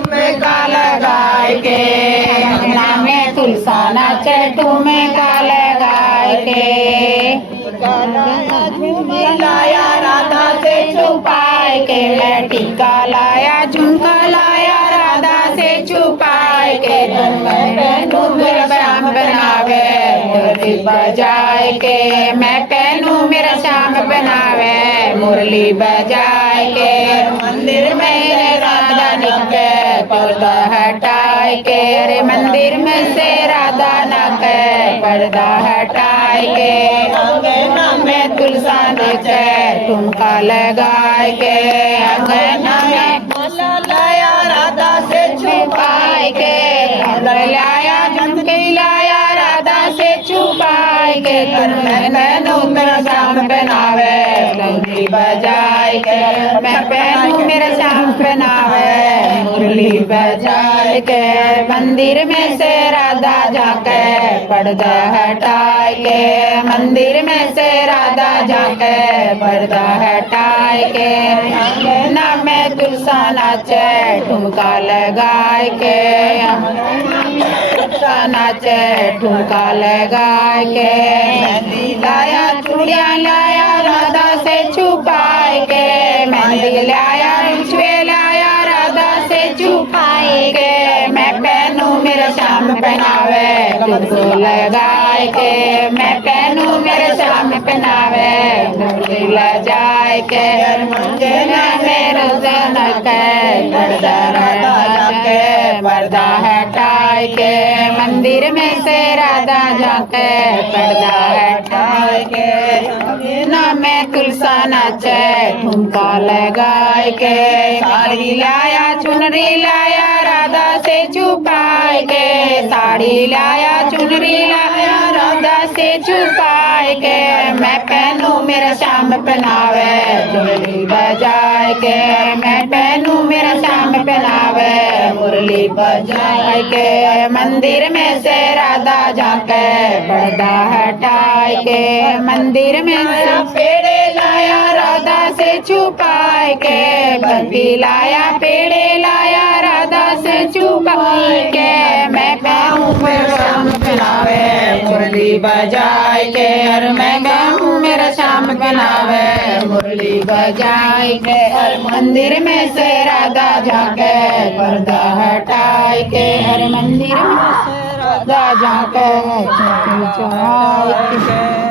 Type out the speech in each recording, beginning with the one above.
ठुमका लगाए के अंगना में तुलसा नाचे ठुमका लगाए के लाया राधा से छुपाए के टीका लाया झुमका लाया राधा से छुपाए के तुम श्याम बनावे मुरली बजाए के मैं पहनू मेरा श्याम बनावे मुरली बजाए के मंदिर में राधा निके पर्दा हटाए के अरे मंदिर में से राधा नके पर्दा हटाए के अंगना में तुलसा देखे ठुमका लगाए के अंगना में लाया राधा से छुपाए के लाया झुमकी लाया राधा से छुपाए के मेरा श्याम पहनावे मुरली बजाए के मैं पहनू मेरा श्याम पहनावे मुरली बजाए के मंदिर में से राधा जाके पर्दा हटाए के मंदिर में से राधा जाके पर्दा हटाए के अंगना में तुलसा नाचे ठुमका लगाए के नाचे ठुमका लगाए के लाया चूड़िया लाया राधा से छुपाए के मेहंदी लाया छुए लाया राधा से छुपाए के मैं पहनू मेरा श्याम पहनावे तुझको लगाए के मैं पहनू मेरा श्याम पहनावे मुरली लजाए के मंजना में रोजन के पर्दा के पर्दा हटाए के मंदिर में से राधा जाके पर्दा हटाए के ना मैं तुलसा नाचे ठुमका लगाए के साड़ी लाया चुनरी लाया राधा से छुपाए के साड़ी लाया चुनरी लाया राधा से छुपाए के मैं पहनू मेरा श्याम पहनावे मुरली बजाए के मैं पहनू मेरा श्याम पहनावे मुरली बजाए के मंदिर में से राधा जाके पर्दा हटाए के मंदिर में से पेड़े लाया राधा से छुपाए के बत्ती लाया पेड़े लाया राधा से छुपाए के मैं कहूँ मेरा श्याम पहनावे मुरली बजाए के और मैं कहूँ मेरा श्याम पहनावे मुरली बजाए के हर मंदिर में से राधा जाके पर्दा हटाए के हर मंदिर में से राधा जाके चढ़ाए के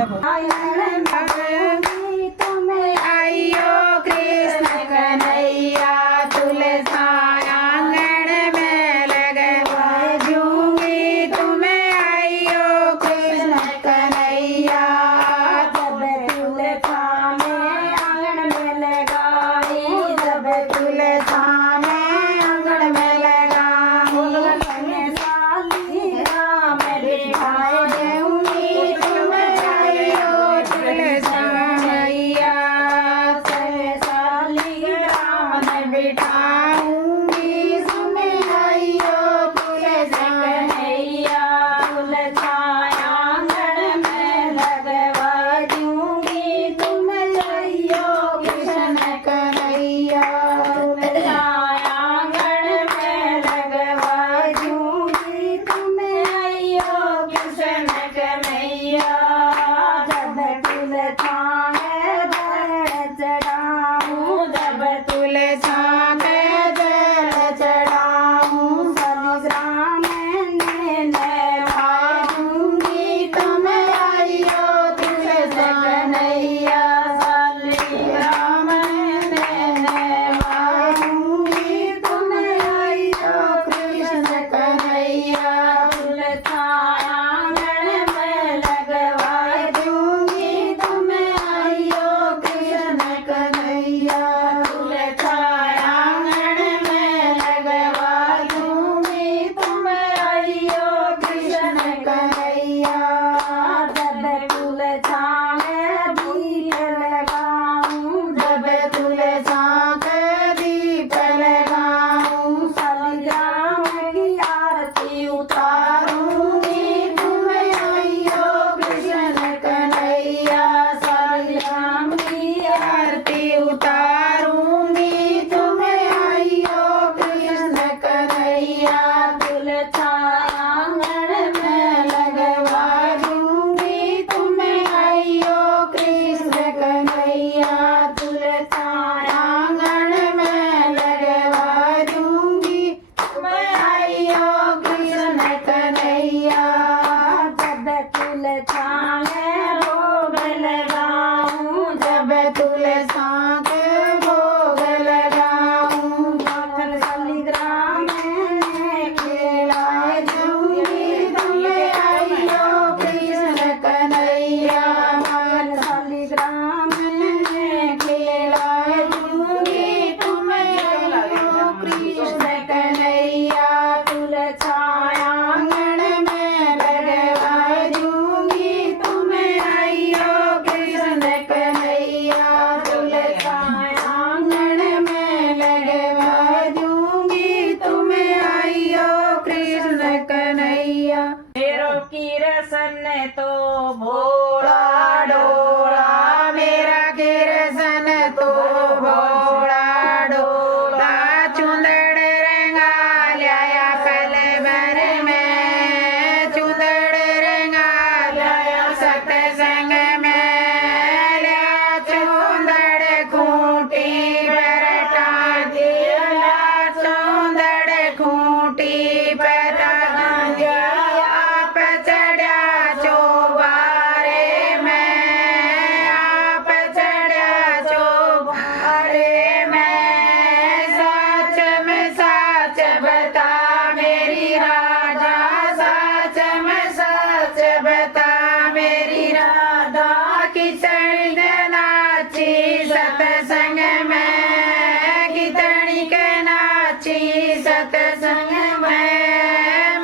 सत्संग में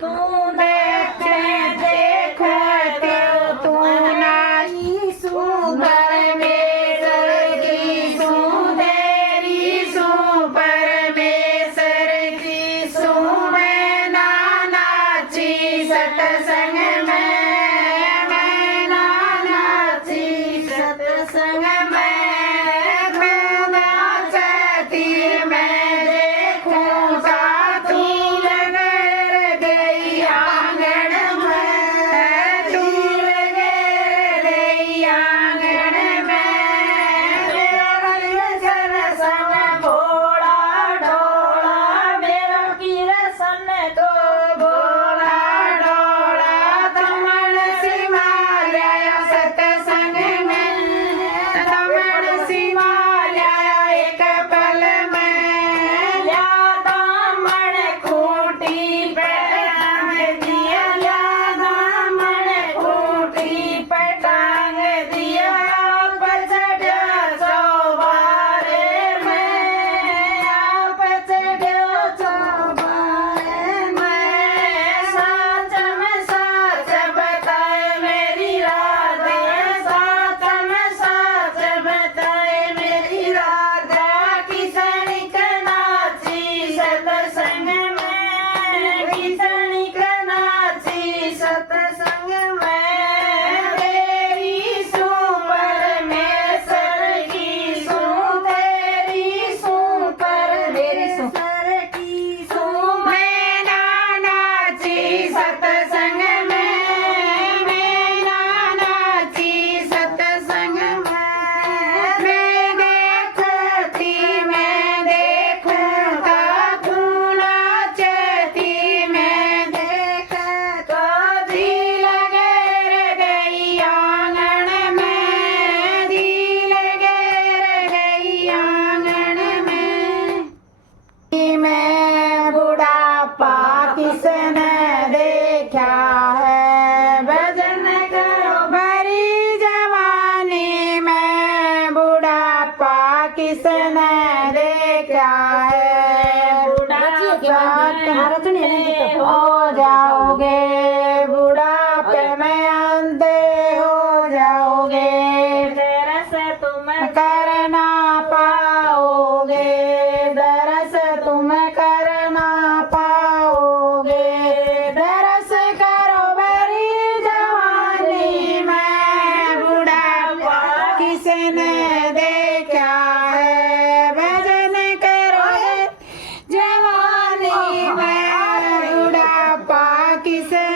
तू देखे देखो त्यो तू नाई सु परमेश्वर की सु तेरी सु परमेश्वर की सु मैं नाची सत्संग में मैं नाची सत्संग में मैं नाचती मैं देखूं साथी लगर गई आंगन में तू लगर गई आंगन में मेरा सरसंग भोला ढोला मेरा किरसन तो भोला ढोला तमन सिमालय सत्संग में तमन सिमालय एक पल में ल्या दामन खूटी पटांग दिया ल्या दामन खूटी पटांग दिया पचड्या चौबारे में आप चढ़्यो चौबारे में साच में साच बताए मेरी राधा साच में साच बताए मेरी राधा किसनी नाची सत्संग में किसनी नाची सत्संग में तेरी सु परमेश्वर की सु तेरी सु परमेश्वर की सु मैं नाची सत्संग में मैं नाची सत्संग में मैं देखूं ता तू नाचती मैं देखता दिल गिर गई आंगन में दिल गिर गई आंगन में मैं बुढ़ापा किसने देखा है भजन करो भरी जवानी में बुढ़ापा किसने देखा है बुढ़ापा हो जाओगे बुढ़ापे में अंधे हो जाओगे दरस तुम करना पाओगे दरस तुम करना पाओगे दरस करो बड़ी जवानी में बुढ़ापा किसने देखा है भजन करो जवानी में बुढ़ापा किसने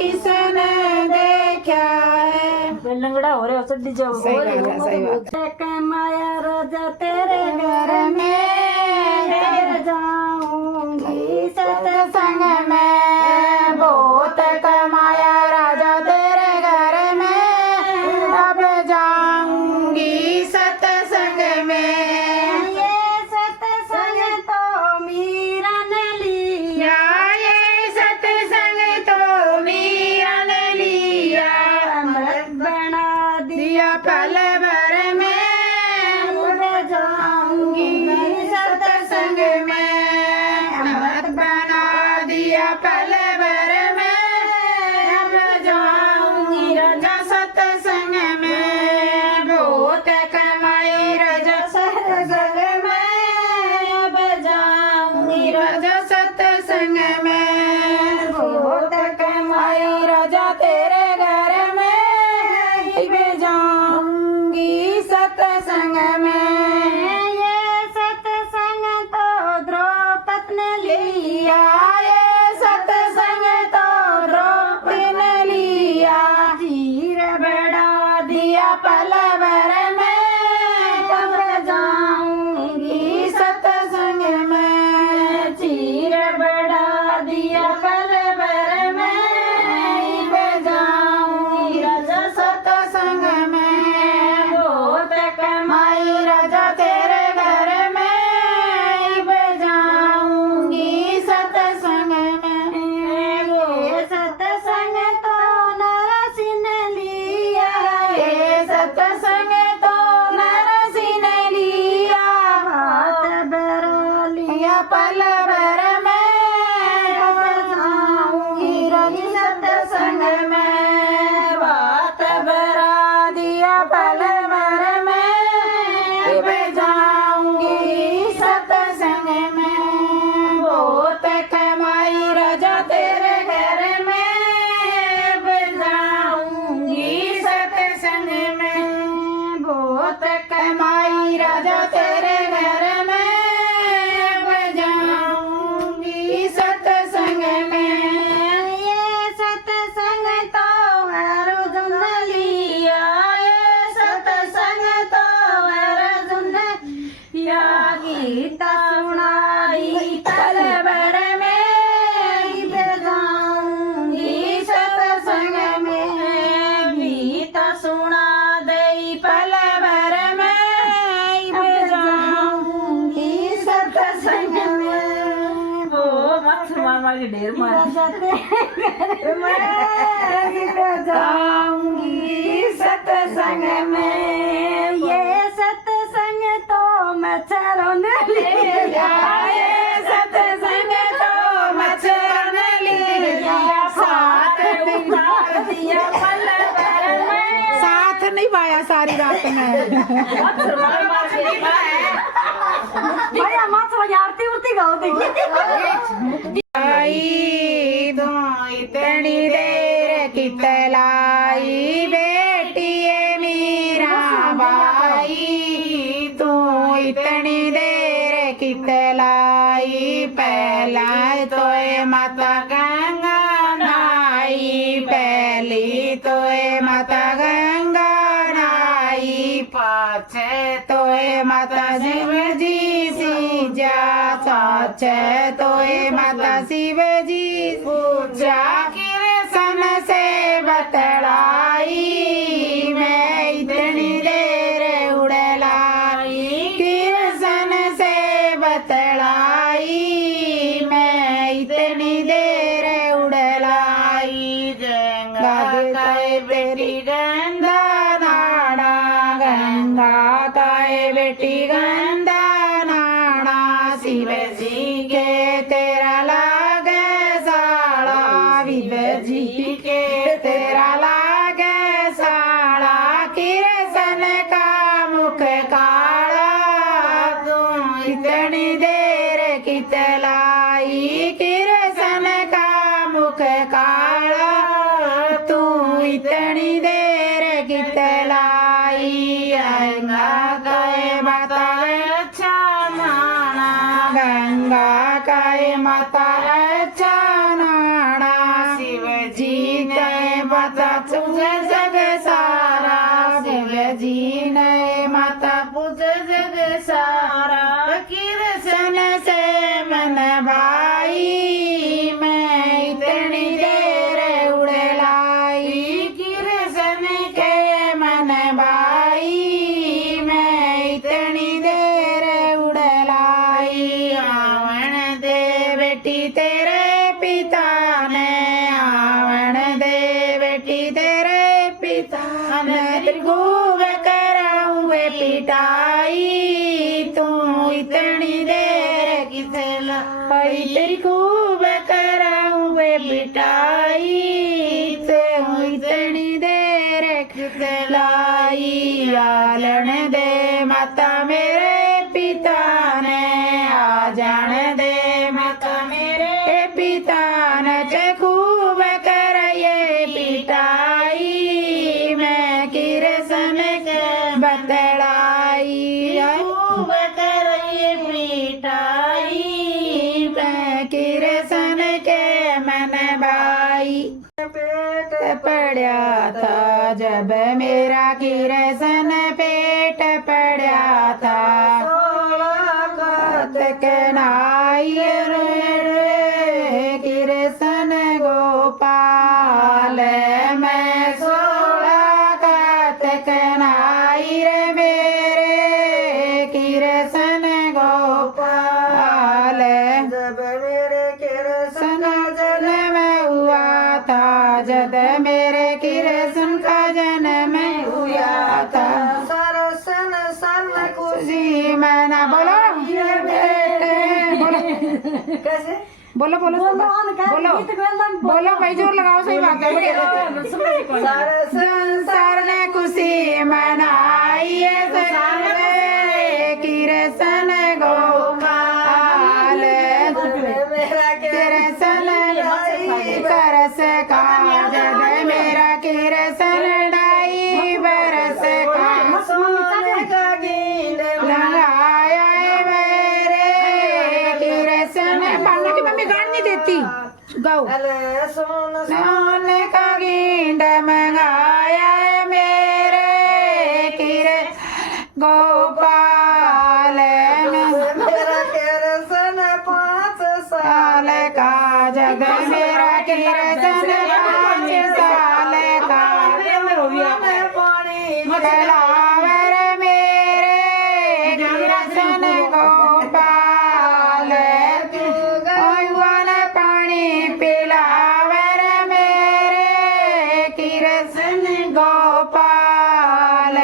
किसने देखा है। लंगड़ा हो रहे हो चड्डी जाओ। सही बात है। माया राजा तेरे घर में जाऊंगी सत्संग में, बहुत कमाया राजा तेरे घर में, अब जाऊंगी सत्संग में। ये सत्संग तो मीरा ने लिया, ये सत्संग तो मीरा ने लिया, अमृत बना दिया पल भर में, अब जाऊंगी सत्संग में, अमृत बना दिया पल भर में, अब जाऊंगी राजा सत्संग में, बहुत कमाई राजा सत्संग में, अब जाऊंगी राजा सत्संग में, बहुत कमाई राजा तेरे घर में, अब जाऊंगी सत्संग में। ये सत्संग तो द्रौपदी ने लिया, ये सत्संग तो द्रौपदी ने लिया, चीर बढ़ा दिया पल भर में, अब जाऊंगी सत्संग में, चीर बढ़ा दिया पल भर में, अब जाऊंगी राजा सत्संग में, बहुत कमाई राजा तेरे घर में, अब जाऊंगी सत्संग में। ये सत्संग तो नरसिंह ने लिया, ये सत्संग तो नरसिंह ने लिया, हाथ भरा लिया या पल भर में, अब जाऊंगी राजा सत्संग में, बात भरा दिया पल भर में, अब जाऊंगी सत्संग में, बहुत कमाई राजा तेरे घर में, अब जाऊंगी सत्संग में, बहुत कमाई राजा तेरे घर में, अब जाऊंगी सत्संग में। ये सत्संग तो अर्जुन ने लिया, ये सत्संग तो अर्जुन ने या गीता सुनाई पल भर में, अब जाऊंगी सत्संग में, गीता सुना दई पल भर में, अब जाऊंगी सत्संग में, वो मत मार के ढेर मार जाऊंगी सत्संग में। ये सत्संग तो मच्छरों ने लिया, ये सत्संग तो मच्छर ने लिया, साथ उठा दिया पल भर में, साथ नहीं पाया सारी रात में, भैया मत आरती उरती गाओ देखिए। आई तो इतनी देर कितलाई, बेटी मीरा बाई, तू इतनी देर कितलाई, पहला तो माता गंगा नाई, पहली तो माता गंगा नाई, पाछे तो माता शिव जी पूजा, साचे तो माता शिव जी पूजा, किरसन से बतलाई, मैं इतनी देर उड़लाई, किरसन से बतलाई, मैं इतनी देर उड़लाई, गंगा काय बेटी गंगा नाड़ा, गंगा काय बेटी गंगा नाड़ा, शिव जी के तेरा लागे साड़ा, शिव जी के तेरा लागे साड़ा, किरसन का मुख काला, तुम इतनी देर कितलाई, किरसन का मुख काला, तू इतनी देर कितलाई, गंगा गए माता अच्छा नाना, गंगा गए माता अच्छा नाना, शिव जी पिटाई ते हुई इतनी देर खिलाई आलन दे माता मेरे पिता ने आ जान दे माता मेरे पिता ने चे खूब करये पिटाई मैं किरसन के बतलाई खूब करये पिटाई मैं किरसन के मन बाई पेट पड़ा था जब मेरा किरसन पेट पड़ा था कनाई किरसन गोपाल मैं 16 कात कनाई रे मेरे किरसन गोपाल जब मेरे किरसन जन्म हुआ था जब मेरे किरसन का जन्म हुआ था सरसन सन खुशी मना बोलो कैसे बोलो बोलो बोलो बोलो भाई जोर लगाओ सही बात है सारे संसार ने खुशी मनाई किरसन गोपाल मेरा किरसन बरस का जब मेरा किरसन डाई बरस का लगाया मेरे किरसन पाना की मम्मी गान नहीं देती गाओ सोने का गिंड मंगाया मेरे किरसन गोपाल मेरा किरसन 5 साल का जब मेरा किरसन 5 साल का कलावर मेरे किरसन गोपाल पानी पिलावर मेरे किरसन गोपाल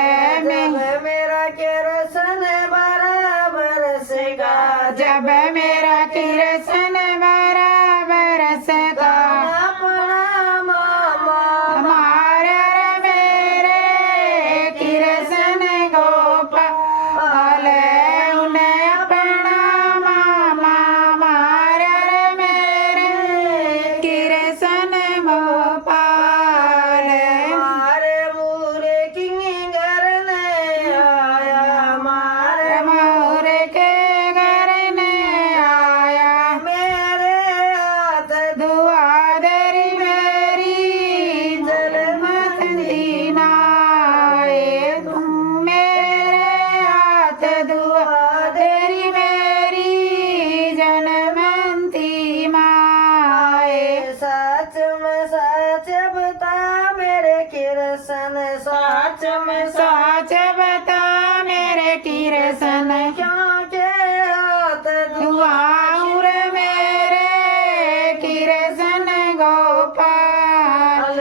मेरा किरसन बराबर से गा जब मेरा किरसन बराबर से गा हमारे मेरे किरसन गोपाल उन्हें अपना मामा मारे मेरे किरसन गोपाल मारे मूरे किंगर ने आया मारे मोरे के घर ने आया मेरे हाथ दुआ देरी मेरी जलमती नाए तुम मेरे हाथ दुआ तेरी मेरी जनमंती माए सच में सच बता मेरे किरसन सच में सच बता मेरे किरसन क्या के हाथ दुआ रे मेरे किरसन गोपाल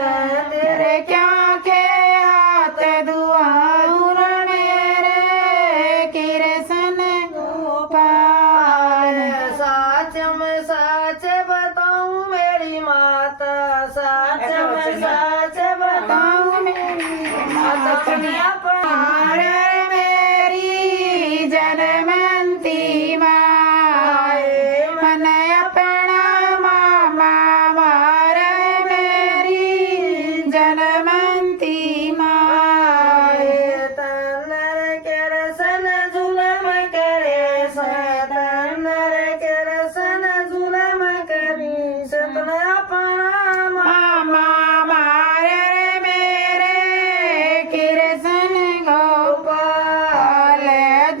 तेरे क्या के हाथ दुआ मेरे किरसन गोपाल सच में सच बताऊं मेरी माता सच में सच बताऊं मेरी माता मेरी जनमंती माए मन अपना मामा मारे मेरी जनमंती माए तन्नर किरसन जुलम करे तन्नर किरसन जुलम करी सतन अपना मामा मारे मेरे किरसन गोपाल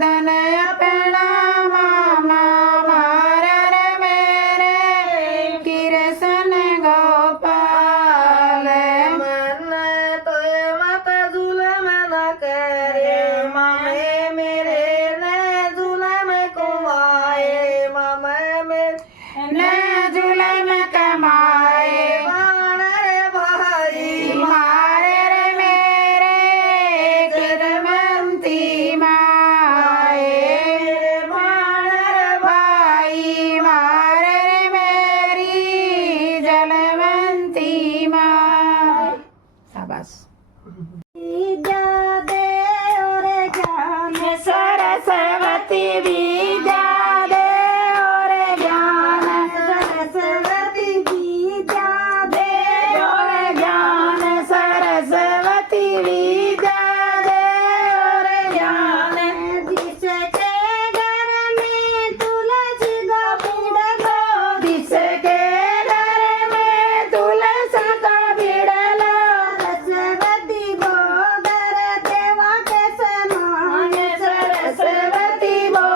धन अपना मामा मारे मेरे किरसन गोपाल मन तो मत जुलम न करे मामे मेरे ने जुलम कुमाए मामे मेरे ने जुलम कमाए मारे भाई मारे रे मेरे किरमंती माए मारे भाई मारे रे मेरी जलम बस विद्या दे और ज्ञान सरस्वती विद्या दे और ज्ञान सरस्वती विद्या दे और ज्ञान सरस्वती विद्या दे और ज्ञान जिसके घर में तुलसी गोविंद गो जिसके घर में तुलसी का बिड़ला सरस्वती गो घर देवा के समान सरस्वती वो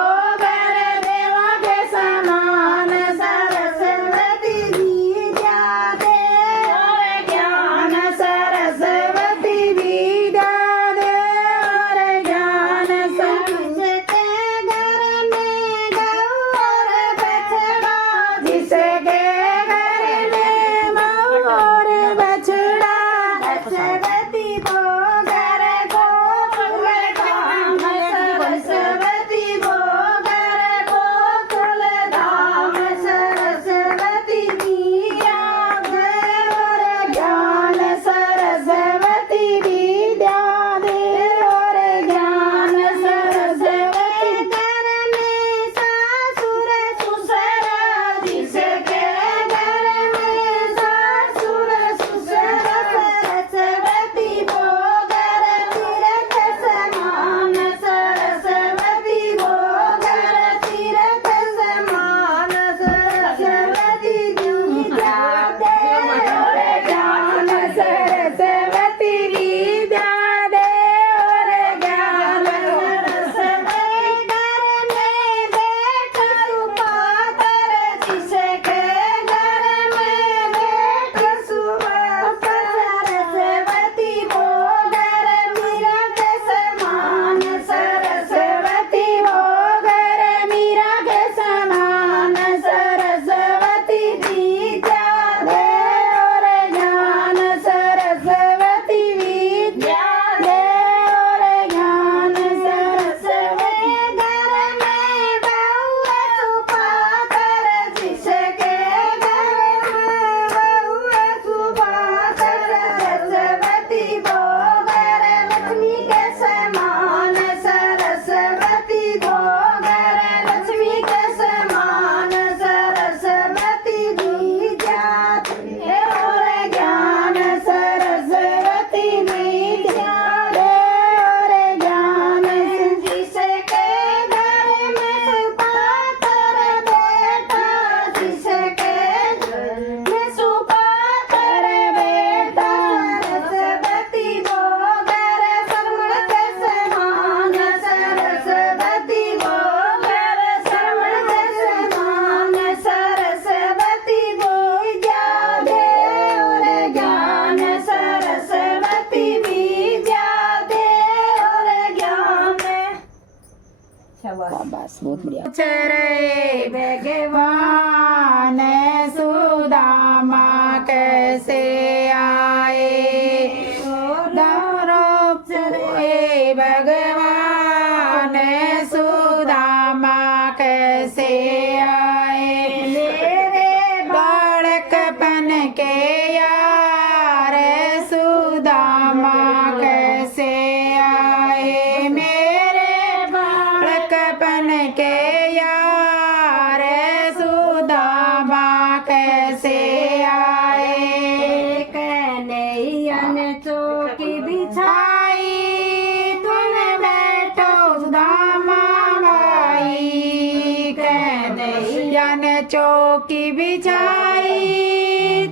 घर देवा के समान सरस्वती विद्या दे और ज्ञान सरस्वती विद्या दे और ज्ञान जिसके घर में गौ और बछड़ा जिसके घर में माँ और बछड़ा सरस्वती गो घर गोकुल धाम सरस्वती गो घर गोकुल धाम सरस्वती विद्या दे और ज्ञान सरस्वती विद्या दे और ज्ञान सरस्वती घर में सासुर ससुरा जिसके घर में सासुर ससुरा सरस्वती गो घर तीर्थ समान सरस्वती गो घर तीर्थ समान सरस्वती विद्या दे और ज्ञान सरस्वती विद्या दे और ज्ञान सरस्वती घर में बैठ सुपातर जिसके घर में बैठ सुपातर सरस्वती गो घर मीरा के समान सरस्वती वो घर मीरा के समान सरस्वती विद्या दे और ज्ञान सरस्वती विद्या दे और ज्ञान सरस्वती घर में बहुआ सुपातर जिसके घर में बहुआ सुपातर सरस्वती गो घर लक्ष्मी के समान सरस्वती गो घर लक्ष्मी के समान सरस्वती विद्या दे और ज्ञान सरस्वती विद्या दे और ज्ञान जिसके घर में सुपातर बेटा जिसके घर में सुपातर बेटा सरस्वती गो घर श्रवण के समान सरस्वती गो घर श्रवण के समान सरस्वती गो विद्या दे और ज्ञान सरस्वती विद्या दे और ज्ञान बस बहुत बढ़िया चरे भगवान सुदामा कैसे आए दोनों चरे भगवान सुदामा कैसे आए मेरे बालकपन के यार सुदामा कैसे आए मेरे बालकपन के यार सुदामा कैसे आए कन्हैयन चौकी बिछाई तुम बैठो सुदामा भाई कन्हैयन चौकी बिछाई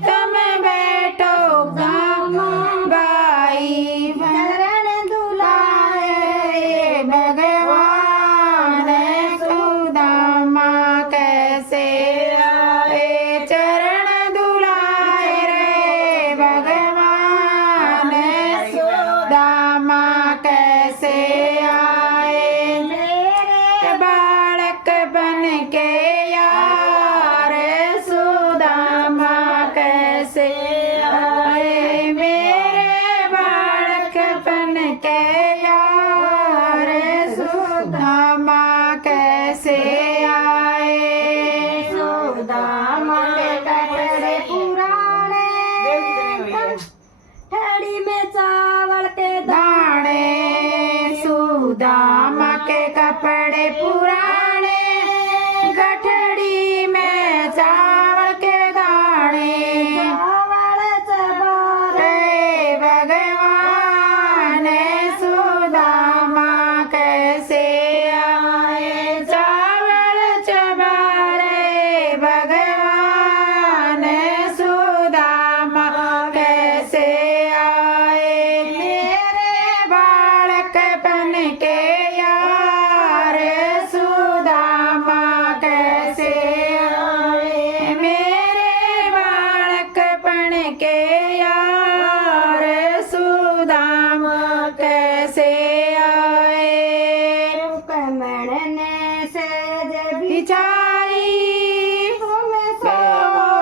तुम बैठो सुदामा भाई चरण दुलाए भगवान सुदामा कैसे आए चरण दुलाए रे भगवान सुदामा कैसे आए मेरे बालक बन के यार सुदामा पुराने, गठड़ी में चावल के दाने। चावल चबारे रे भगवान सुदामा कैसे आए, चावल चबारे भगवान सुदामा कैसे आए। मेरे बालक बन के यार सुदामा कैसे आए, मेरे बालक बन के यार सुदामा कैसे आए। रुक्मण ने सेज बिछाई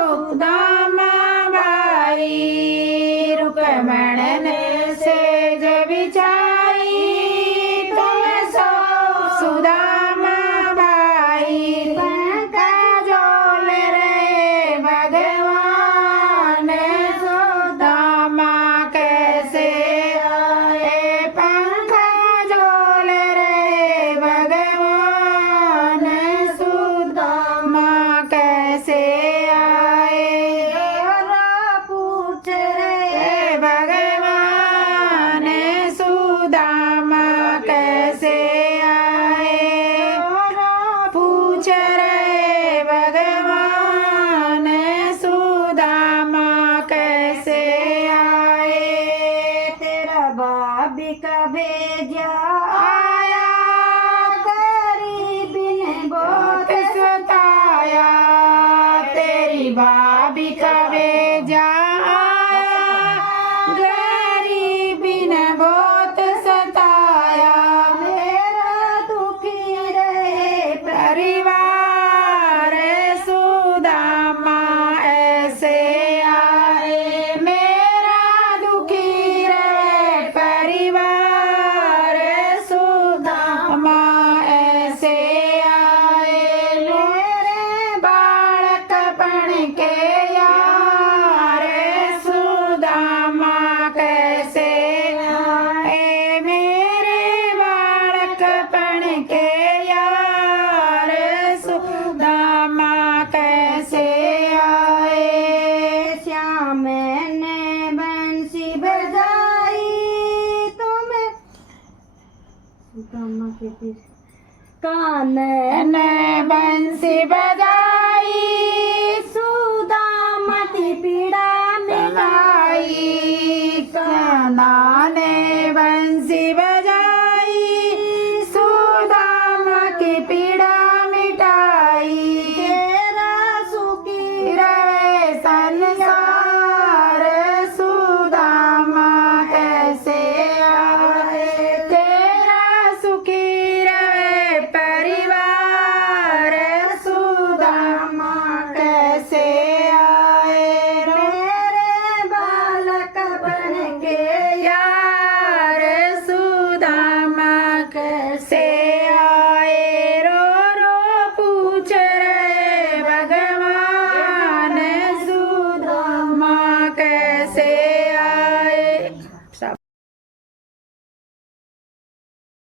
सुदामा बाई, रुक्मण ने सेज बिछाई तुम सो सुदामा बाई। पंखा झोल रे भगवान सुदामा कैसे आए, पंखा झोल रे भगवान सुदामा कैसे आए। पूछ रे हे भगवान सुदामा कैसे आए, पूछ रे भगवान सुदामा कैसे आए। तेरा भाभी का भेजा आया गरीबी ने बहुत सताया, तेरी भाभी का भेजा आया, गरीबी ने बहुत सताया। मेरा दुखी रहे परिवार सुदामा ऐसे आए, मेरा दुखी रहे परिवार सुदामा ऐसे आए। मेरे बालक बन के यार सुदामा कैसे आए, मेरे बालक बन के यार सुदामा कैसे आए। श्याम ने बंसी बजाई तुम्हें सुदामा के कान ने बंसी बजा